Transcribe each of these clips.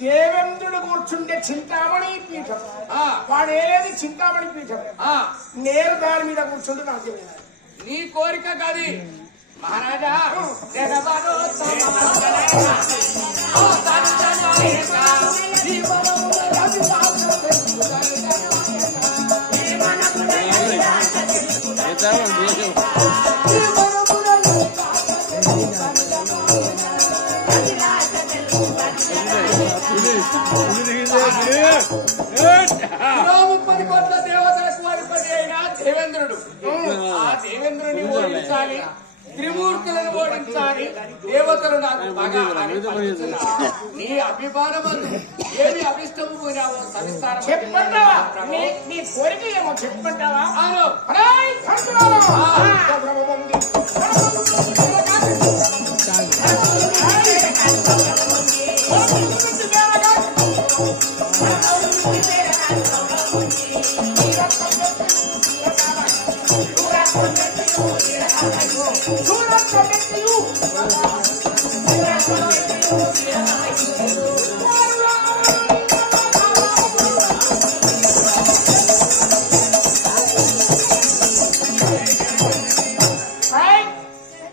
దేవేంద్రుడు కూర్చుండే చింతామణి పీఠం వాడేది చింతామణి పీఠం నేను దాని మీద కూర్చుంటే నాకు నీ కోరిక కాదు మహారాజా దేవేంద్రుడు ఆ దేవేంద్రుని ఓడించాలి త్రిమూర్తులను ఓడించాలి దేవతలు నాకు బాగా నీ అభిమానం ఏమి అభిష్టము పోయినావో సవిస్తారం చెప్పంటావా నీ కోరిక ఏమో చెప్పంటావా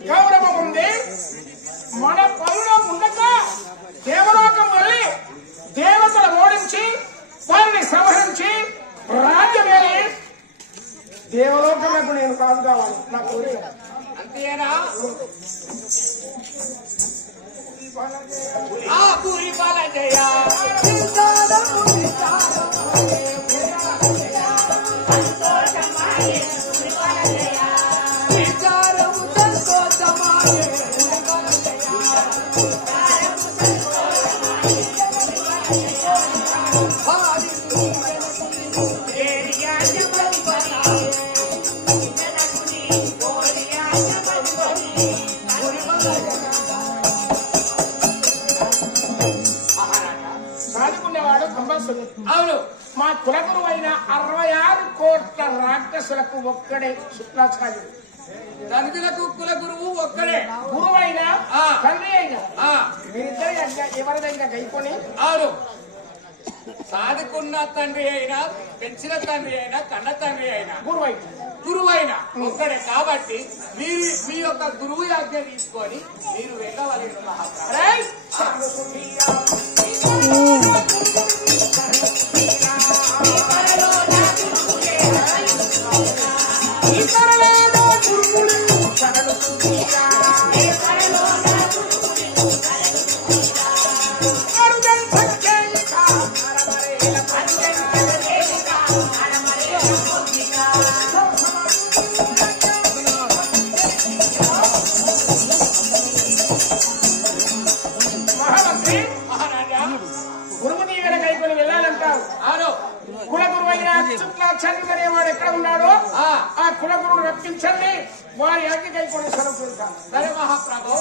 గౌరవం ఉంది మన పనులో ఉండక దేవలోకం వెళ్ళి దేవతలు ఓడించి వారిని సంహరించి రాజ్యమేలి దేవలోకలకు నేను కాదు కావాలి నా కోరిక అంతేనా ఆ పూరి బాల జయ అవును మా కులగురు అయిన 66 కోట్ల రాక్షసులకు ఒక్కడే శుక్రాచార్యుడు ధనులకు కుల గురువు ఒక్కడే గురువు అయినా తండ్రి అయినా మీరిద్దరు ఎవరిదైనా గైకొని అవును సాధుకున్న తండ్రి అయినా పెంచిన తండ్రి అయినా కన్న తండ్రి అయినా గురువైనా ఒక్కడే కాబట్టి మీరు మీ యొక్క గురువు ఆజ్ఞ తీసుకొని మీరు వెళ్ళవలసిన శుక్లాచార్యుడు వాడు ఎక్కడ ఉన్నాడో ఆ కులగురువు రప్పించండి వారి ఆజ్ఞ కైకొని సెలవు. సరే మహాప్రభు.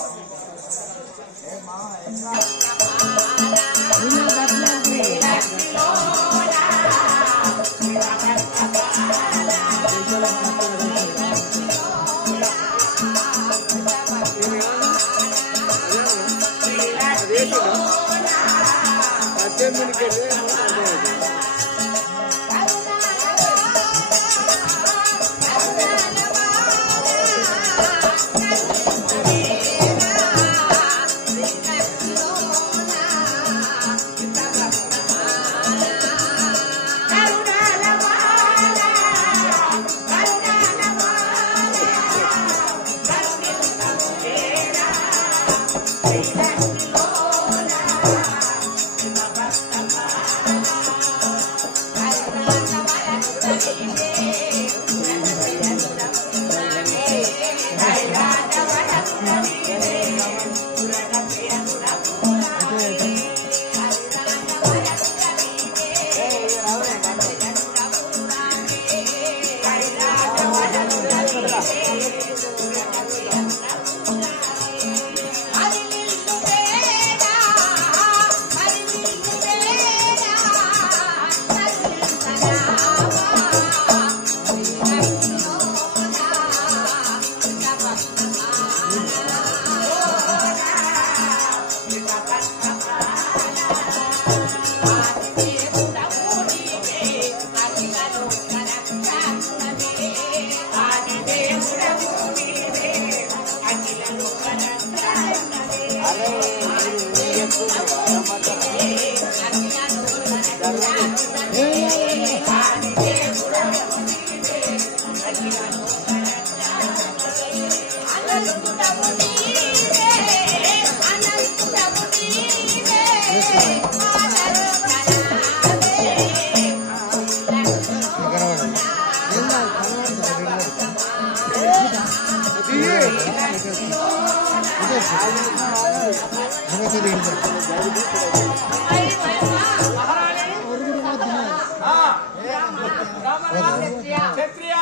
క్షత్రియ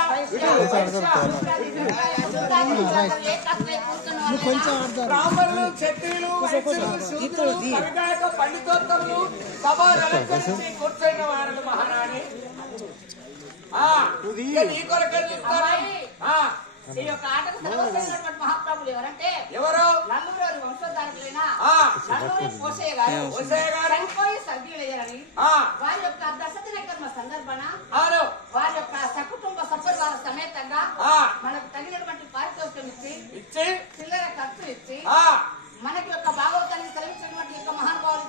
బ్రాహ్మణులు క్షత్రియులు వైశ్యులు శూద్రులు కవిగాయక పండితోత్తములు సభాలరించి కూర్చొని వారు మహారాణి నీ కొరకే ఈ యొక్క ఆటకు సర్వస్వమైనటువంటి మహాప్రభులు ఎవరంటే ఎవరు నల్లూరు వంశోద్ధారకులైన నల్లూరి పోసయ్య గారు చనిపోయి సభ్యులయ్యారని వారి యొక్క దశదిన కర్మ సందర్భాన వారి యొక్క సకుటుంబ సపరివార సమేతంగా మనకు తగినటువంటి పారితోషికం ఇచ్చి చిల్లర ఖర్చు ఇచ్చి మనకి యొక్క భాగవతాన్ని సెలవించినటువంటి యొక్క మహానుభావులు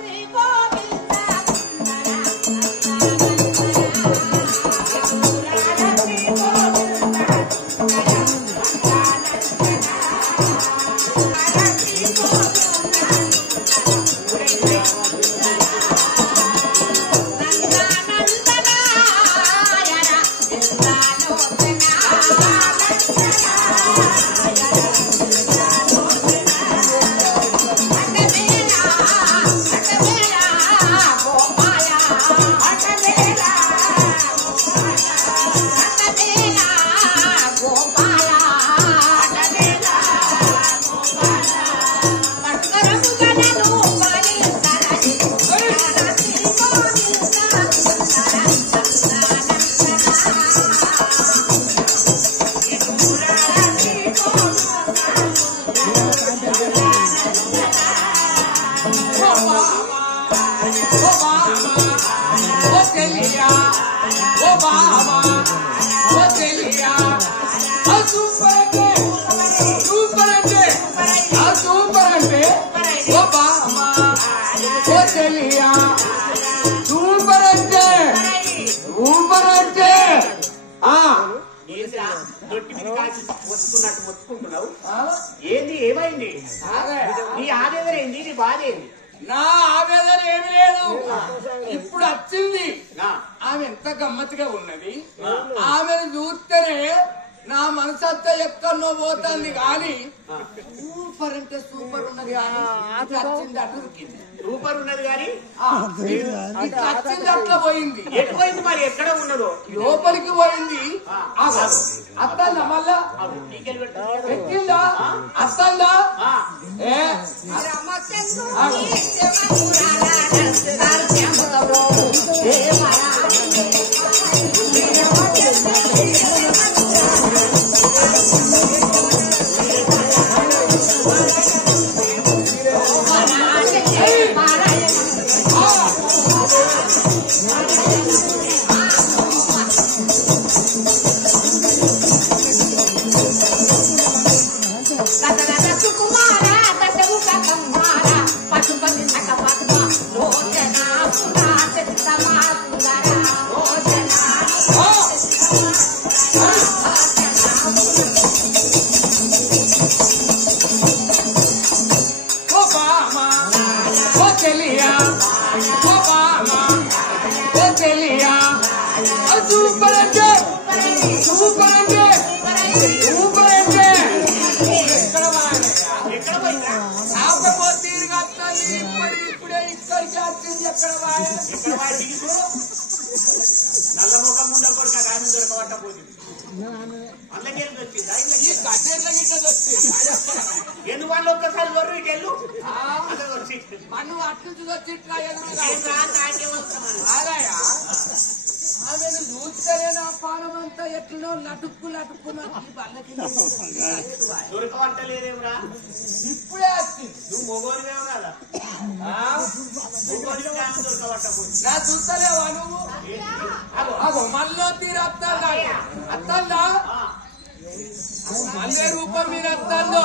శ్రీ గోవింద మొత్తుకుంటున్నావు ఏంది ఏమైంది నీ ఆవేదన ఏంది నీ బాధ ఏంది నా ఆవేదన ఏమి లేదు ఇప్పుడు వచ్చింది ఆమె ఎంత గమ్మత్తుగా ఉన్నది ఆమెను చూస్తేనే నా మనసు అంతా ఎక్కడో పోతుంది కానీ సూపర్ అంటే సూపర్ ఉన్నది కానీ వచ్చింది అటుకింది సూపర్ ఉన్నది కానీ వచ్చింది అట్లా పోయింది ఎటుపోయింది మరి ఎక్కడ ఉన్నదో లోపలికి పోయింది అత్తందా మళ్ళా ఎక్కిందా అత్తందా నల్ల ముఖం ముండ కొడుక దాని దొరకబట్ట పోతుంది అందుకెళ్ళి వచ్చిందా ఈ గడ్డెళ్ళ గిట్ల వచ్చింది ఎందుకు వాళ్ళు ఒక్కసారి వరు ఇటెళ్ళు మన్ను అట్నుంచి వచ్చి ఇట్లా ఆమెను చూస్తేనే నా పానం అంతా ఎట్లనో లటుక్కు లటుక్కున్నా దొరకబట్టలేదేమరా ఇప్పుడే వచ్చింది నువ్వు మొగోనివేమో కదా దొరకబట్టపోతుంది నా చూస్తలేవా నువ్వు అగో మళ్ళీ మీరు అత్తందా అత్తందా మళ్ళీ రూపం మీరు అత్తందో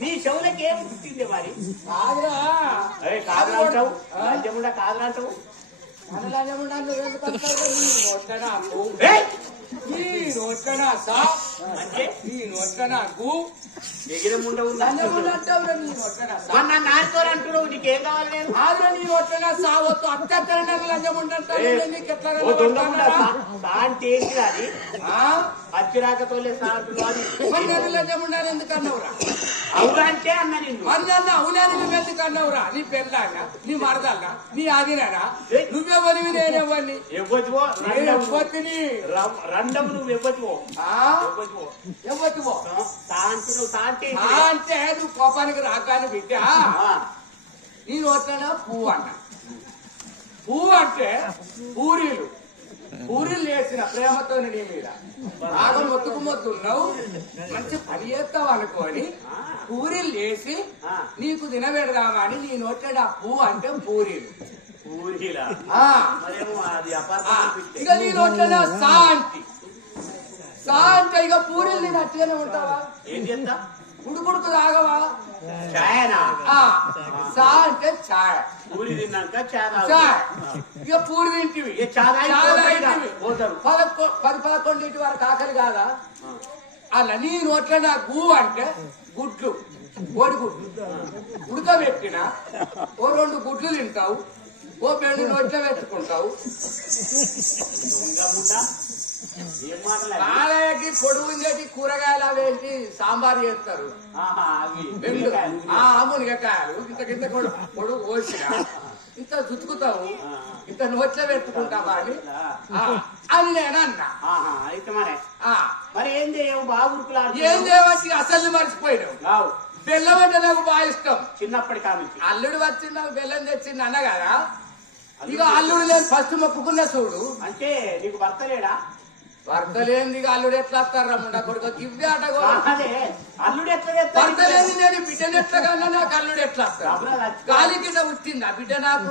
నీ చెవులకి ఏం పుట్టింది మరి కాదు అంటావు రాజ్యముండా కాదు అంటావు నాటుకోరంటున్నావు నీకేం కావాలి నేను అంటే అది అచ్చిరాకతోలే ఎందుకన్నావురా అవునంటే అన్న నిన్ను అవునాని నువ్వెందుకన్నావురా నీ పెళ్ళానా నీ మరదల్నా నీ ఆదినానా నువ్వెవరివి నేనెవ్వని ఎవ్వతిని రండము నువ్వు ఎవ్వతివో ఎవ్వతివో అంటే నువ్వు కోపానికి రాకాని బిడ్డ నీ నోట్లనా పువ్వు అన్న పువ్వు అంటే పూరీలు వేసిన ప్రేమతో నీ మీద బాగా మొత్తుకున్నావు మంచి పని చేస్తావు అనుకోని పూరీలు వేసి నీకు తినబెడదామా అని నీ నోట్ల పువ్వు అంటే పూరీలు ఇక నీ నోట్ల శాంతి అంటే ఇక పూరీలు నేను అట్టుగానే ఉంటావా ఏం చేస్తా ఉడుకుడుకు తాగవా ఛాయనా అంటే ఛాయ్ పూరి తిన్నాక ఛాయ్ ఇక పూరి తింటివి 10-11 వరకు ఆకలి కాదా అలా నీ నోట్ల నా గూ అంటే గుడ్లు కోడిగుడ్లు ఉడకబెట్టిన ఓ 2 గుడ్లు తింటావు ఓ 2 నోట్ల పెట్టుకుంటావు కాళయ్యకి పొడుగుందేటి కూరగాయలు అవేంటి సాంబార్ చేస్తారు మునిగకాయలు ఇంత కింద పొడుగు కోసిన ఇంత చుట్టుకుతావు ఇంత నోట్ల పెట్టుకుంటావా అని నేనన్నా మరి ఏం చేయవు బాగులా ఏం చేయవచ్చు అసలు మర్చిపోయినావు బెల్లం అంటే నాకు బాగా ఇష్టం చిన్నప్పటి కావచ్చు అల్లుడు వచ్చింది నాకు బెల్లం తెచ్చింది అన్న కదా ఇక అల్లుడు నేను ఫస్ట్ మొక్కుకున్నా చూడు అంటే నీకు భర్త లేడా భర్త లేని అల్లుడు ఎట్లా వస్తారు రమ్మండ కొడుకు గివ్వే అట అల్లుడు ఎట్లా భర్త లేని నేను బిడ్డను ఎట్లా కన్నా నాకు అల్లుడు ఎట్లా వస్తారు గాలి కింద వచ్చింది ఆ బిడ్డ నాకు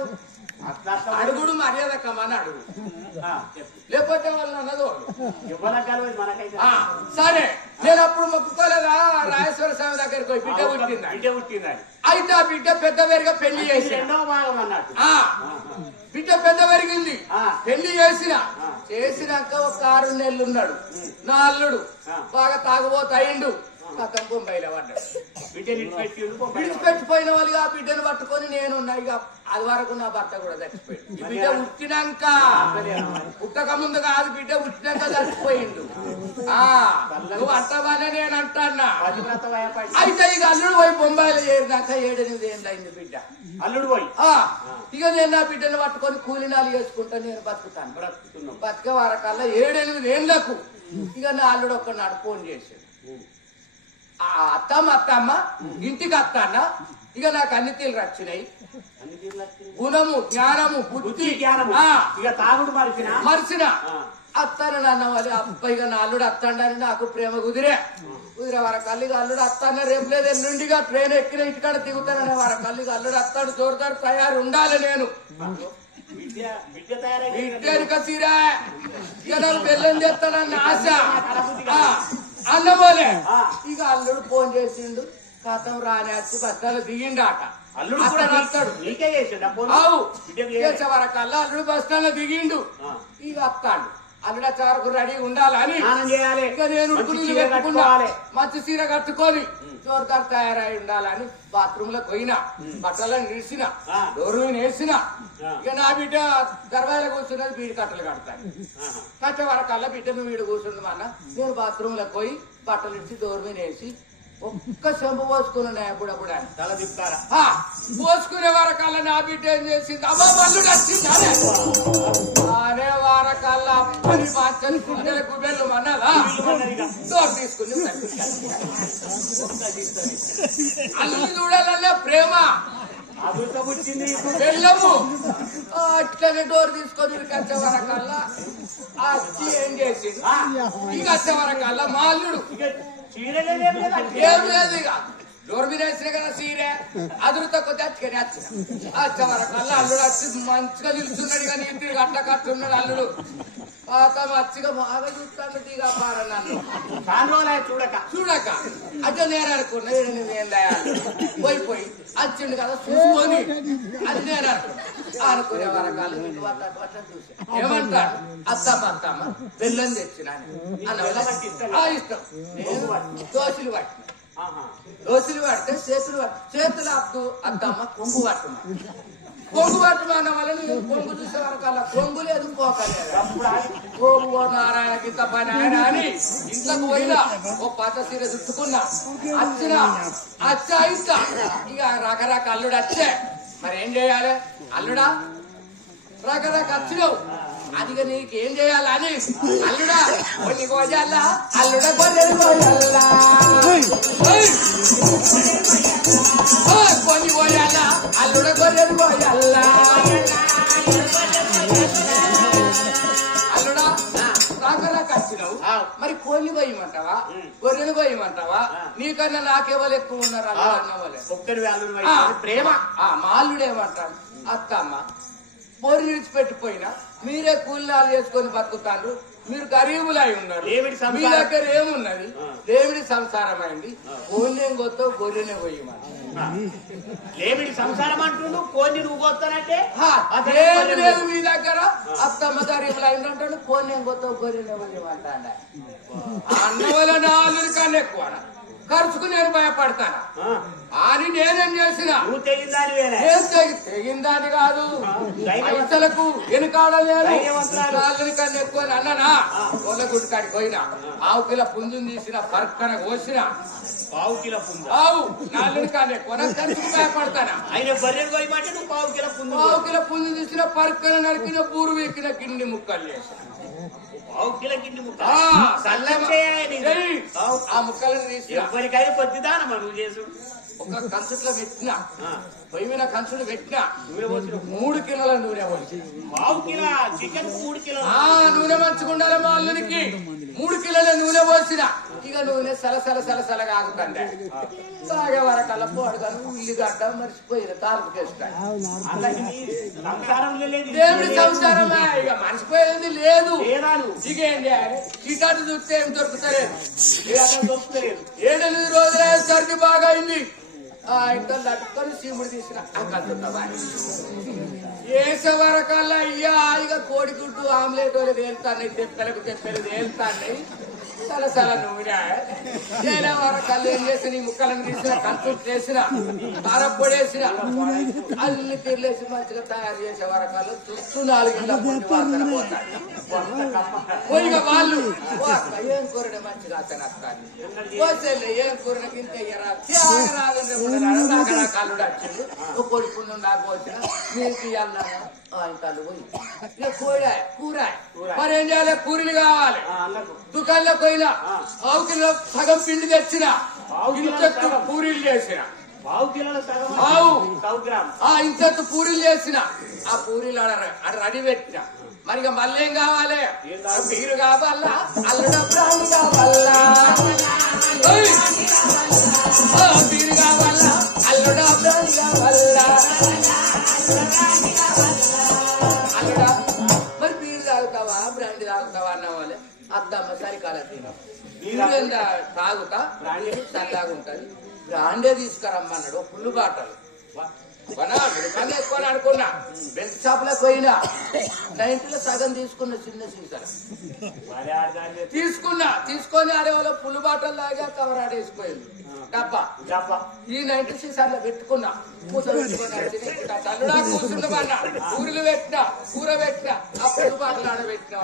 అడుగుడు మర్యాద కమ్మని అడుగు లేకపోతే వాళ్ళు అన్నదో సరే నేను అప్పుడు మొక్కుకోలేదా రాజేశ్వర స్వామి దగ్గరికి పోయి బిడ్డ పుట్టింది అయితే ఆ బిడ్డ పెద్ద వేరుగా పెళ్లి చేసి బిడ్డ పెద్ద పెరిగింది పెళ్లి చేసినాక ఒక 6 నెలలు ఉన్నాడు నా అల్లుడు బాగా తాగుబోతాయిండు కథం బొంబాయిలో పడ్డాడు విడిచిపెట్టిపోయిన వాళ్ళు ఆ బిడ్డను పట్టుకొని నేనున్నా ఇక అది వరకు నా భర్త కూడా చచ్చిపోయింది బిడ్డ పుట్టినాక పుట్టక ముందు కాదు బిడ్డ పుట్టినాక చచ్చిపోయిండు నువ్వు అంటావానే నేను అంటాన్నా అయితే ఇక అల్లుడు పోయి బొంబాయిలో చేరినాక 7-8 ఏళ్ళు అయింది బిడ్డ అల్లుడు పోయి ఇక నేను నా బిడ్డను పట్టుకొని కూలినాలు చేసుకుంటా నేను బతుకుతాను బతికే వారకల్లా 7-8 ఏళ్లకు ఇక నా అల్లుడు ఒక్కనాడు ఫోన్ చేశాడు అత్తమ్మ ఇంటికి వస్తానా ఇక నాకు అన్ని తీరు వచ్చినాయి గుణము జ్ఞానము బుద్ధి ఇక తాగుడు మరిచిన అత్తాను నాన్న వాళ్ళు అబ్బాయిగా నా అల్లుడు అత్తండని నాకు ప్రేమ కుదిరే వరకల్లిగా అల్లుడు అత్తాన రేపు లేదు ఎల్లుండిగా ట్రైన్ ఎక్కిన ఇంటికాడ దిగుతానని వరకల్లిగా అల్లుడు అత్తాడు జోరుదారు తయారు ఉండాలి నేను బిడ్డ తీరా ఇక నాకు బెల్లం చేస్తానన్న ఆశ అన్నమోలే ఇక అల్లుడు ఫోన్ చేసిండు కథం రానేసి బస్తాలు దిగిండాట అల్లుడు కూడా వస్తాడు వరకల్లా అల్లుడు బస్తాలో దిగిండు ఇక వస్తాడు అల్లుడా చారకు రెడీ ఉండాలని ఇక నేను పెట్టుకున్నా మంచి చీర కట్టుకొని జోరుదారు తయారై ఉండాలని బాత్రూమ్ లో పోయినా బట్టలను నిడిసిన డోరు వేసిన ఇక నా బిడ్డ దర్వాజలో కూర్చున్నది బీడి కట్టలు కడతాను కట్టే వరకల్లా బిడ్డను వీడు కూర్చుంది అన్న నేను బాత్రూమ్ లో పోయి బట్టలు ఇచ్చి డోరు మీద వేసి ఒక్క చెంబు పోసుకున్నా ఎప్పుడప్పుడు ఆయన తల తిప్పుతారా పోసుకునే వరకల్లా నా బిడ్డ ఏం చేసింది అమ్మ మల్లు వచ్చింది అనే వారకల్లా అప్పని మార్చని గుండెల కుబెళ్ళు అన్నదా డోర్ తీసుకుని అల్లు చూడాలన్నా ప్రేమ వెళ్ళము అట్లనే డోర్ తీసుకొని వచ్చే వరకల్లా అచ్చి ఏం చేసింది ఇక వచ్చే వరకల్లా మా అల్లుడు ఏం లేదు ఇక డోర్ మీద వేసిన కదా సీరే అదురుతో కొద్ది అచ్చుకొని వచ్చే వరకల్లా అల్లుడు వచ్చి మంచిగా నిలుచున్నాడు ఇక నీరు తిరిగి అట్లా కట్టున్నాడు అల్లుడు మచ్చిగా బాగా చూస్తాను దిగా పార నన్ను చూడక అట్లా నేను అనుకున్నా నేను పోయి వచ్చిండు కదా చూసుకొని అది నేను అనుకునే వరకాలు చూసి ఏమంటాడు అత్తమ్మ బెల్లం తెచ్చిన ఇష్టం దోశలు పడితే చేతులు అప్పు అత్తమ్మ కొంగు పట్టమన్న వల్ల నువ్వు కొంగు చూసే వరకల్లా కొంగు లేదు కొంగు నారాయణ కింద పని ఆయన అని ఇంట్లోకి పోయినా ఓ పాత సీర చుట్టుకున్నా వచ్చా ఇక రకరకాల అల్లుడు వచ్చే మరి ఏం చేయాలి అల్లుడా రకరకాల వచ్చినావు అదిగా నీకేం చేయాలని అల్లుడా కొన్ని కోజాలా అల్లుడా కొన్ని పోయాలా అల్లుడ గొర్రెలు పోయాలా అల్లుడా రాకరాక వచ్చినావు మరి కోళ్ళు పోయమంటావా గొర్రెలు పోయమంటావా నీకన్నా నాకెవరు ఎక్కువ ఉన్నారు అన్న ప్రేమ మా అల్లుడేమంటాడు అత్తమ్మ బోరు విడిచిపెట్టిపోయినా మీరే కూలినాలు చేసుకొని బతుకుతాండ్రు మీరు గరీబులై ఉన్నారు మీ దగ్గర ఏమున్నది దేవుడి సంసారం అయింది కోళ్ళేం కొత్తావు గొర్రెనే పోయమని దేవుడి సంసారం అంటుండు కోన్ని నువ్వు కొత్తానంటే లేదు మీ దగ్గర అత్తమ్మ గరీబులు అయిందంటాడు కోళ్ళేం కొత్తావు గొర్రెనే పోయమంటాడు అన్న వల్ల నాలుగు కన్నా ఎక్కువ ఖర్చుకు నేను భయపడతాను అని నేనేం చేసిన తెగిందాని కాదు పైసలకు వెనుకాడలేదు నాలుగు కన్నా ఎక్కువ అన్ననా కొల్ల గుడి కాడికి పోయినా ఆవు కిలో పుంజుని తీసిన పర్కన కోసిన పావు కిలో పుంజు ఆవు నాలుగు కన్నా ఎక్కువ ఖర్చుకు భయపడతానా ఆయన బర్రెలు పోయమంటే నువ్వు పావు కిలో పుంజు తీసిన పర్కన నరికిన పూరు వీకిన కింది ముక్కలు చేసిన ఆ ముక్కలను తీసి ఎవరికైనా కొద్దిదాన నువ్వు చేసు ఒక కంచుట్లో పెట్టినా పొయ్యి మీద కంచులు పెట్టినా 3 కిలోల నూనె పోసి పావు కిలో చికెన్ 3 కిలో నూనె మంచుకుండాలి మా అల్లునికి 3 కిలోల నూనె పోసిన ఇక నూనె సలసలగా ఆగుతండే బాగా వరకల్లా పోడుగాను ఉల్లిగడ్డ మర్చిపోయిన తాలుపుకేస్తాయి దేవుడి సంసారమే ఇక మర్చిపోయేది లేదు ఇక ఏం చేయాలి చీటాటు చూస్తే ఏం దొరుకుతలేదు 7 రోజులే సర్ది బాగా అయింది ఇంత లట్టుకొని సీముడు తీసిన వేసే వరకల్లా అయ్యా ఇక కోడిగుడ్డు ఆమ్లెట్ వాళ్ళు తేలుతాయి తెప్పలకు తేలుతాయి సలసల నూనె చేలే వరకల్లా ఏం చేసిన ఈ ముక్కలను తీసిన కంచు చేసిన కారపొడి వేసిన అన్ని తిరిలేసి మంచిగా తయారు చేసే వరకల్లా చుట్టూ 4 ఇళ్ళ వాసన పోతాడు పోయిగా వాళ్ళు ఏం కూరనే మంచిగా అతను వస్తాను ఏం కూరకి ఇంత కల్లుడు వచ్చింది ఒక కొడుకున్న నాకు వచ్చిన నీకు ఇవ్వాలన్నా కళ్ళు పోయి కూర మరి ఏం చేయాలి పూరీలు కావాలి దుకాణంలో పోయినా పావు కిలో సగం పిండి తెచ్చిన ఇంచెత్తు పూరీలు చేసిన ఇంచెత్తు పూరీలు చేసిన ఆ పూరీలు అక్కడ రెడీ పెట్టిన మరి మళ్ళీ ఏం కావాలి బీరు కావాలా అల్లుడ బ్రాండ్ కావాలా బీరు కావాలా అల్లుడ బ్రాండ్ కావాలా అల్లుడా మరి బీరు తాగుతావా బ్రాండ్ తాగుతావా అన్న వాళ్ళే అద్దమ్మ సరికాల బీరు తాగుతా చల్లగా ఉంటది బ్రాండే తీసుకురమ్మన్నాడు ఫుల్ బాటలు విడకన్నా ఎక్కువ అనుకున్నా బెల్ట్ షాప్ లో పోయినా 90లో సగం తీసుకున్న చిన్న సీసాలు తీసుకొని అరే వాళ్ళ పుల్లు బాటలు లాగా కవర్ ఆడేసిపోయింది డబ్బా ఈ 90 సీసాల్లో పెట్టుకున్నా మూత పెట్టుకున్నా తల్లుడా కూర్చుండమన్నా ఊరిలో పెట్టినా కూర పెట్టినా ఆ పుల్లు బాటలు ఆడబెట్టిన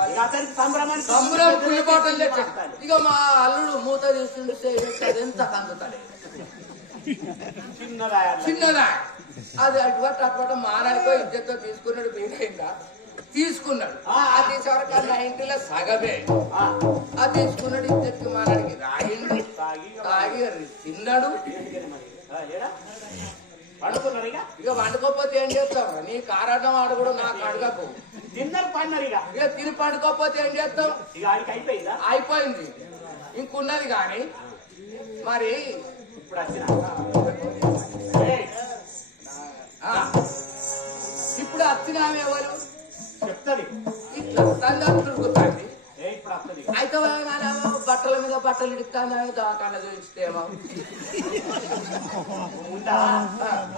సంబరం పుల్లు బాటలు తెచ్చా ఇక మా అల్లుడు మూత తీసుకుంటే ఎంత కందుతాడు చిన్నదా అది అటువంటి మానాడికో ఇద్దరితో తీసుకున్నాడు మీరైందా తీసుకున్నాడు అది తీసేవరకు 90లో సగమే అది తీసుకున్నాడు ఇద్దరికి మానాడికి రాయిండు తాగి తిన్నాడు ఇక వండుకోకపోతే ఏం చేస్తావు నీ కారణం ఆడు కూడా నాకు అడగకు ఇక తిని పండుకోకపోతే ఏం చేస్తావు అయిపోయింది ఇంకున్నది కానీ మరి ఇప్పుడు వచ్చినామె ఎవరు చెప్తాది ఇట్లా తిరుగుతుంది అయితే బట్టల మీద బట్టలు ఇస్తాను దాకా చూస్తేమో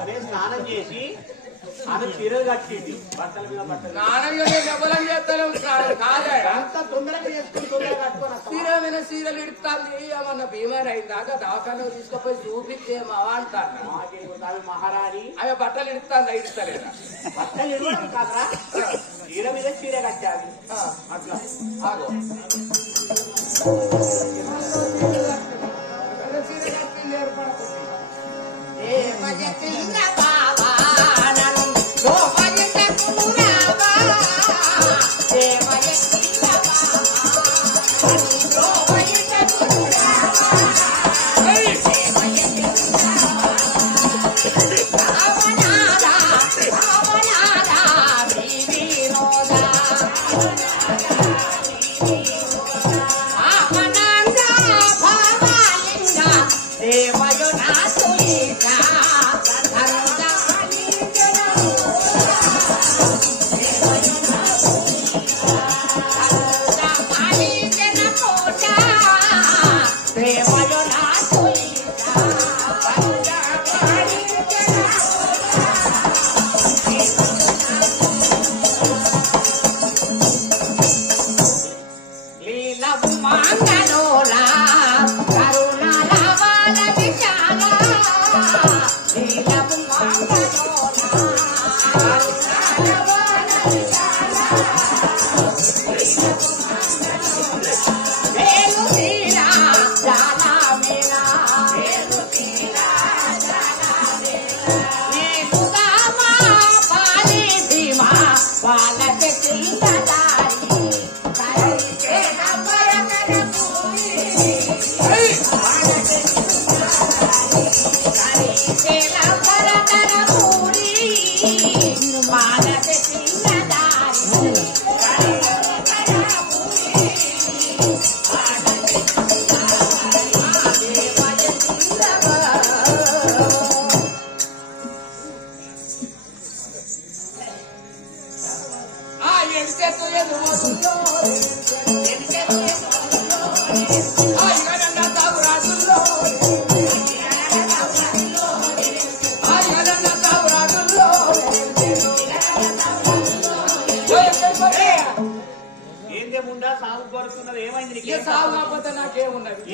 అదే స్నానం చేసి అది చీరలు కట్టింది బట్టల మీద బట్టలు స్నానం చేస్తాను అంత తొందరగా చేసుకుని తొందరగా కట్టుకొని సీరమైన సీరలు ఇడుతుంది ఏమన్నా బీమార్ అయిందాక దాకా తీసుకుపోయి చూపిస్తేమో అంటాను మహారాణి అవి బట్టలు ఇడుస్తలేదా బట్టలు ఇవ్వడం కాదా చీర మీద చీర కట్టాలి అట్లా ఆగో చీర కట్టింది ఏర్పడకుండా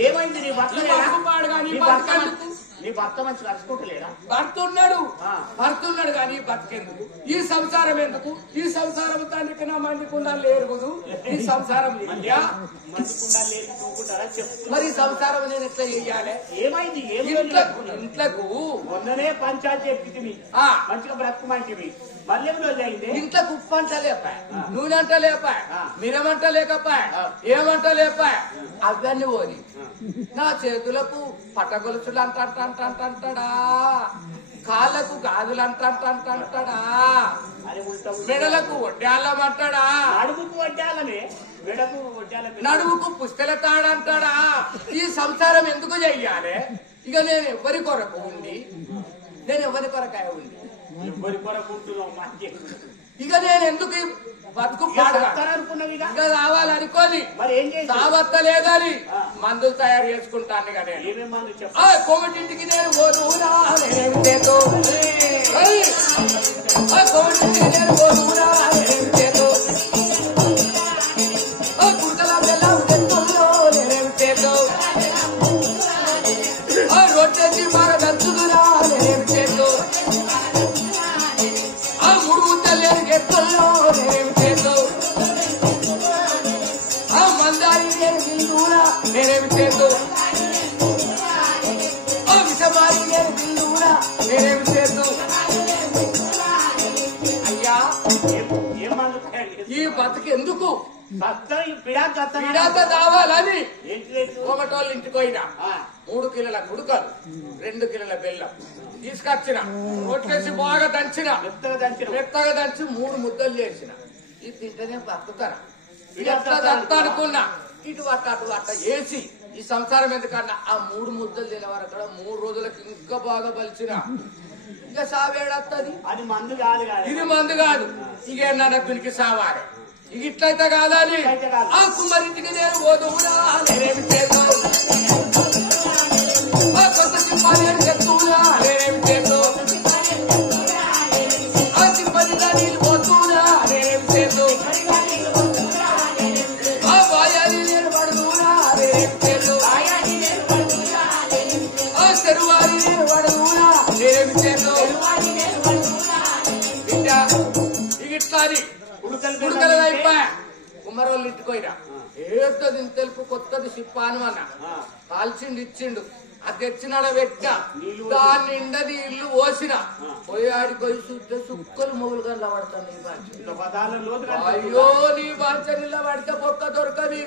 ఏమైంది నీ భర్త మంచి నడుచుకుంటలేడా భర్తున్నాడు కానీ బతికెందుకు ఈ సంసారం ఎందుకు ఈ సంసారం తండ్రికి నా మంది కుండాలు లేరుగుదు ఈ సంసారం మరి ఈ సంసారం నేను ఎట్లా చెయ్యాలి ఏమైంది ఇంట్లకు మొన్ననే పంచాయతీ చెప్పింది మంచిగా బ్రతకమంటివి ఇంట్లో ఉప్పు అంట లేపా నూనె అంట లేపా మిరమంట లేకపా ఏమంట లేపా అవన్నీ పోని నా చేతులకు పట్టగొలుసులు అంటాడా కాళ్ళకు గాజులు అంటాడా మెడలకు వడ్డాలమంటాడా నడుముకు పుస్తల తాడంటాడా ఈ సంసారం ఎందుకు చెయ్యాలి ఇక నేను ఎవరి కొరకు ఉంది నేను ఎవరి కొరకాయ ఉంది ఎవరి కొరకు ఉంటున్నావు ఇక నేను ఎందుకు బతుకు పాడుకున్నది ఇంకా కావాలనుకోని సావత్తలేదని మందులు తయారు చేసుకుంటాను కానీ కోమటింటికి నేను పోతున్నా కోమటింటికి నేను పోతున్నా కుర్కల బెల్లం తెచ్చులో నేనేమి చేతో రొట్టెకి మర దంచుదురా నేనేమి చేతో మూడు ముద్దలేని ఎత్తుల్లో నేనేమి చేతో మందారి నేను బిల్లురా నేనేమి చేతో విషమారి నేను బిల్లురా నేనేమి చేతో అయ్యా ఈ బతుకు ఎందుకు పిడాత కావాలని ఒకటోళ్ళ ఇంటికి పోయినా 3 కిలోల గుడుకలు 2 కిలోల బెల్లం తీసుకొచ్చిన రొట్టేసి బాగా దంచిన మెత్తగా దంచి 3 ముద్దలు చేసిన ఇది తింటేనే బతుకుతారా ఎట్లా దంతా అనుకున్నా ఇటు అట్ట అటు అట్ట వేసి ఈ సంసారం ఎందుకన్నా ఆ 3 ముద్దలు తినే వారు అక్కడ 3 రోజులకి ఇంకా బాగా బలిచిన ఇక సావేడత్తది అది మందు కాదు ఇది మందు కాదు ఇక నరకునికి సావాలి ఇక ఇట్లయితే కాదని ఆ కుమ్మరింటికి నేను పోదురా నేనేమి చేద్దాం కొత్త చింపాలి అని చెప్తున్నా నేనేమి చేద్దాం ఆ చింపలిగా నీళ్ళు పోతున్నా నేనేమి చేద్దాం ఆ బాయాలి నేను పడుతున్నా నేనేమి చేద్దాం ఆ చెరువారి నేను పడుతున్నా నేనేమి చేద్దాం ఇక ఇట్లా ఉడకలు అయిపోయా కుమ్మరోళ్ళు ఇంటికోయినా ఏది తెలుపు కొత్తది సిప్పాను అన్న కాల్చిండు ఇచ్చిండు అది తెచ్చినాడ పెట్టిన దాని నిండా నీళ్లు పోసిన పోయాడి పోయి చూస్తే సుక్కలు మొగులు గంట పడతాను అయ్యో నీ బాంచ నీళ్ళ పడితే పొక్క దొరకది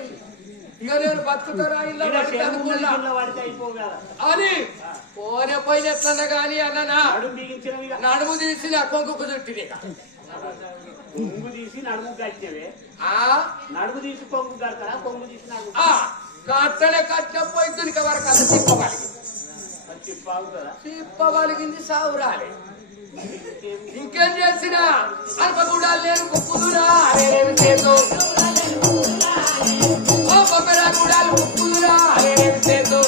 ఇక నేను బతుకుతారా ఇళ్ళ పడితే అనుకున్నా అని పోనే పోయిన ఎట్లన్నా గాని అన్ననా నడుము తీసి కొంగుకు చుట్టిన కొంగు తీసి నడుము కట్టినవే నడుము తీసి కొంగు కడతారా కొంగు తీసి నడుము కట్టనే కట్టపోయి దునిక వరకు అలా చిప్పవలిగింది సాగు రాలే ఇంకేం చేసినా అల్పగుడాలు నేను కుక్కుదురా నేనేమి చేతో బొబ్బరా గుడాలు కుక్కుదురా నేనేమి చేతో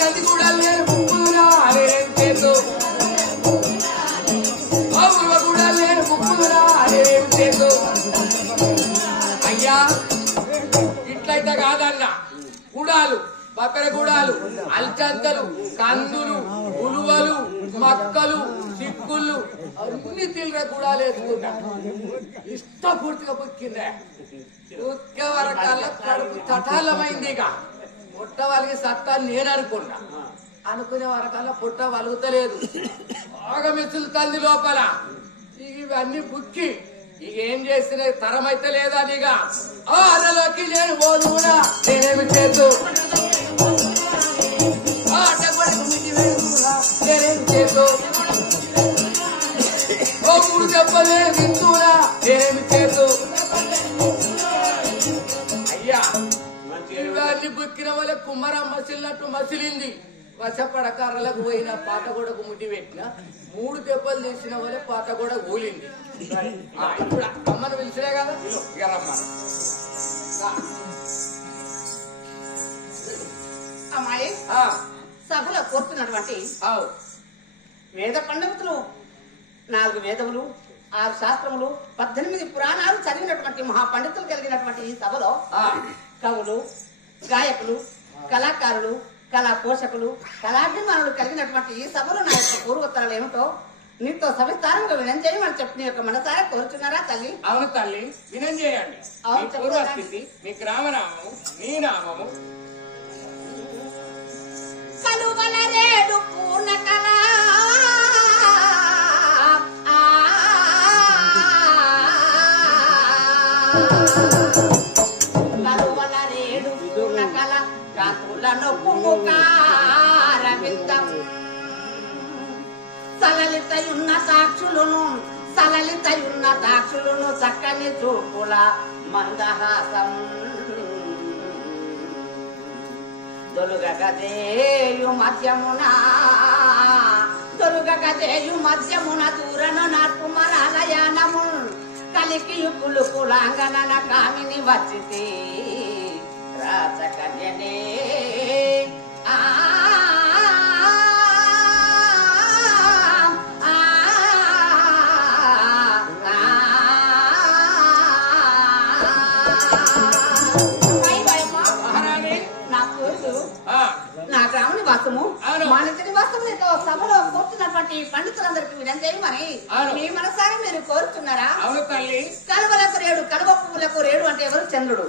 కంది గుడాలు నేను కుక్కుదురా నేనేమి చేతో గుడాలు నేను కుక్కుదురా నేనేమి చేతో అయ్యా ఇట్లయితే కాదన్న గుడాలు బకర గుడాలు అల్చంతలు కందులు ఉలువలు మక్కలు సిక్కుళ్ళు అన్ని తిల్ర గుడాలు వేసుకున్నా ఇష్టపూర్తిగా పుక్కిందే ఉక్కే వరకల్లా కడుపు తటాలమైంది ఇక పుట్ట వాళ్ళకి సత్తా నేను అనుకున్నా అనుకునే వరకల్లా పుట్ట వలుగుతలేదు బాగా మెచ్చులుతుంది లోపల ఇవన్నీ బుక్కి ఇక ఏం చేసిన తరం అయితే లేదా ఇక అరలోకి నేను పోదునా నేనేమి చేతు నేనేమి చేతు ఓ 3 దెబ్బలే వింటున్నా నేనేమి చేతు అయ్యా ఇవన్నీ బుక్కిన వాళ్ళ కుమ్మరమ్మ మసిలినట్టు మసిలింది వశపడకారులకు పోయిన పాత గోడకు ముట్టి పెట్టిన 3 దెబ్బలు తీసిన వాళ్ళ పాత గోడ ఊలింది ఇప్పుడు అమ్మను పిలిచినే కదా ఇక రమ్మను అమ్మాయి సభలో కోరుతున్నటువంటి వేద పండితులు 4 వేదములు 6 శాస్త్రములు 18 పురాణాలు చదివినటువంటి మహాపండితులు కలిగినటువంటి ఈ సభలో కవులు గాయకులు కళాకారులు కళా పోషకులు కళాభిమానులు కలిగినటువంటి ఈ సభలో నా యొక్క పూర్వోత్తరాలు ఏమిటో నీతో సవిస్తారంగా వినం చేయమని చెప్పి నీ యొక్క మనసారా కోరుచున్నారా తల్లి? అవును తల్లి, వినం చేయండి. పూర్వస్థితి, మీ గ్రామనామము, నీ నామము. కలువల రేడు పూర్ణ కళ కలువల రేడు పూర్ణ కళ కాతులను కుముకారవిందం సలలితయున్న సాక్షులను చక్కని చూపుల మందహాసం దొలుగదేయు మధ్యమున తొలుగగదేయు మధ్యమున దూరను నాటు మరాలయానము కలికి యుపులు కులాంగన కామిని వచ్చితే రాజకన్యనే నా గ్రామని వాసము మానసిక వాస్తవంతో సభలో కూర్చున్నటువంటి పండితులందరికీ వినం చేయమని మీ మనసారి మీరు కోరుతున్నారా? అవును తల్లి. కలువలకు రేడు, కలువ పువ్వులకు రేడు అంటే ఎవరు? చంద్రుడు.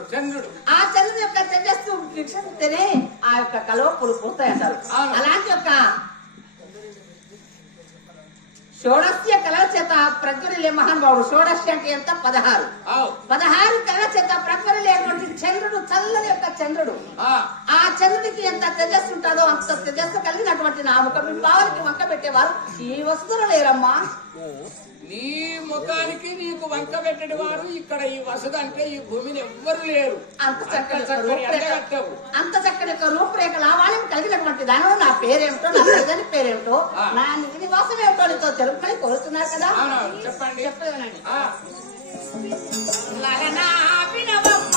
ఆ చంద్రుడు యొక్క తేజస్సు వీక్షిస్తేనే ఆ యొక్క కలువ పువ్వులు పూస్తాయి అంటారు. అలాంటి యొక్క షోడస్య కళల చేత ప్రజ్వరిలే మహానుభావుడు. షోడస్య అంటే ఎంత? 16. 16 కళల చేత ప్రజ్వరిలేటువంటి చంద్రుడు, చల్లని యొక్క చంద్రుడు. ఆ చంద్రుడికి ఎంత తేజస్సు ఉంటుందో అంత తేజస్సు కలిగినటువంటి నా ముఖ బింబావనికి వంక పెట్టేవారు ఈ వసుధులు లేరమ్మా. నీ ముఖానికి నీకు వంక పెట్టేటి వారు ఇక్కడ ఈ వసతి అంటే ఈ భూమిని ఎవ్వరు లేరు. అంత చక్కని యొక్క రూపురేఖ లావాణ్యం కలిగినటువంటి దానిలో నా పేరేమిటో, నా ప్రజని పేరేమిటో, నా నివాసం ఏమిటో నీతో తెలుపుకొని కోరుతున్నారు కదా. చెప్పండి. చెప్పలేనండి. లగనా వినవమ్మ